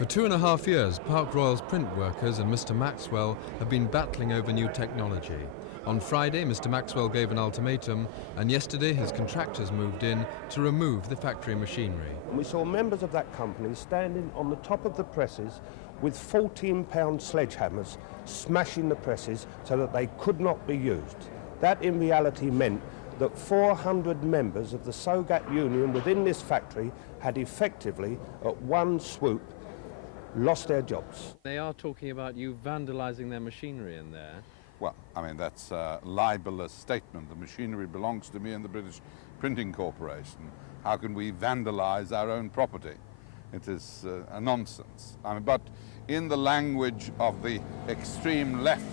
For 2.5 years, Park Royal's print workers and Mr. Maxwell have been battling over new technology. On Friday, Mr. Maxwell gave an ultimatum, and yesterday his contractors moved in to remove the factory machinery. We saw members of that company standing on the top of the presses with 14-pound sledgehammers smashing the presses so that they could not be used. That in reality meant that 400 members of the SOGAT union within this factory had effectively, at one swoop, lost their jobs. They are talking about you vandalising their machinery in there. Well, I mean, that's a libelous statement. The machinery belongs to me and the British Printing Corporation. How can we vandalise our own property? It is a nonsense. I mean, but in the language of the extreme left,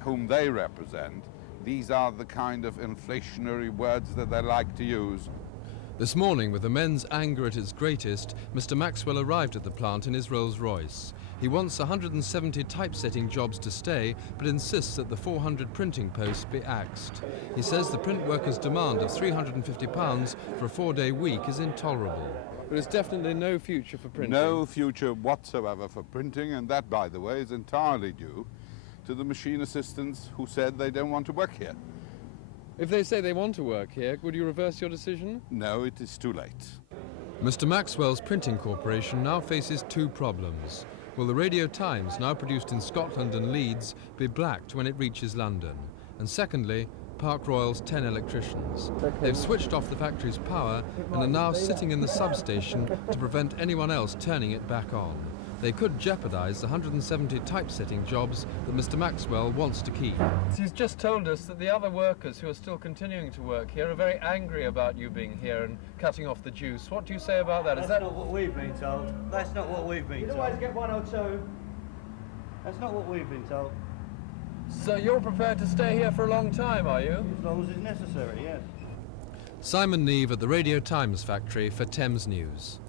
whom they represent, these are the kind of inflationary words that they like to use. This morning, with the men's anger at its greatest, Mr. Maxwell arrived at the plant in his Rolls-Royce. He wants 170 typesetting jobs to stay, but insists that the 400 printing posts be axed. He says the print workers' demand of £350 for a 4-day week is intolerable. But there's definitely no future for printing. No future whatsoever for printing, and that, by the way, is entirely due to the machine assistants who said they don't want to work here. If they say they want to work here, would you reverse your decision? No, it is too late. Mr. Maxwell's printing corporation now faces two problems. Will the Radio Times, now produced in Scotland and Leeds, be blacked when it reaches London? And secondly, Park Royal's 10 electricians. They've switched off the factory's power and are now sitting in the substation to prevent anyone else turning it back on. They could jeopardise the 170 typesetting jobs that Mr. Maxwell wants to keep. He's just told us that the other workers who are still continuing to work here are very angry about you being here and cutting off the juice. What do you say about that? That's not what we've been told. That's not what we've been told. You always get one or two. That's not what we've been told. So you're prepared to stay here for a long time, are you? As long as it's necessary, yes. Simon Neve at the Radio Times factory for Thames News.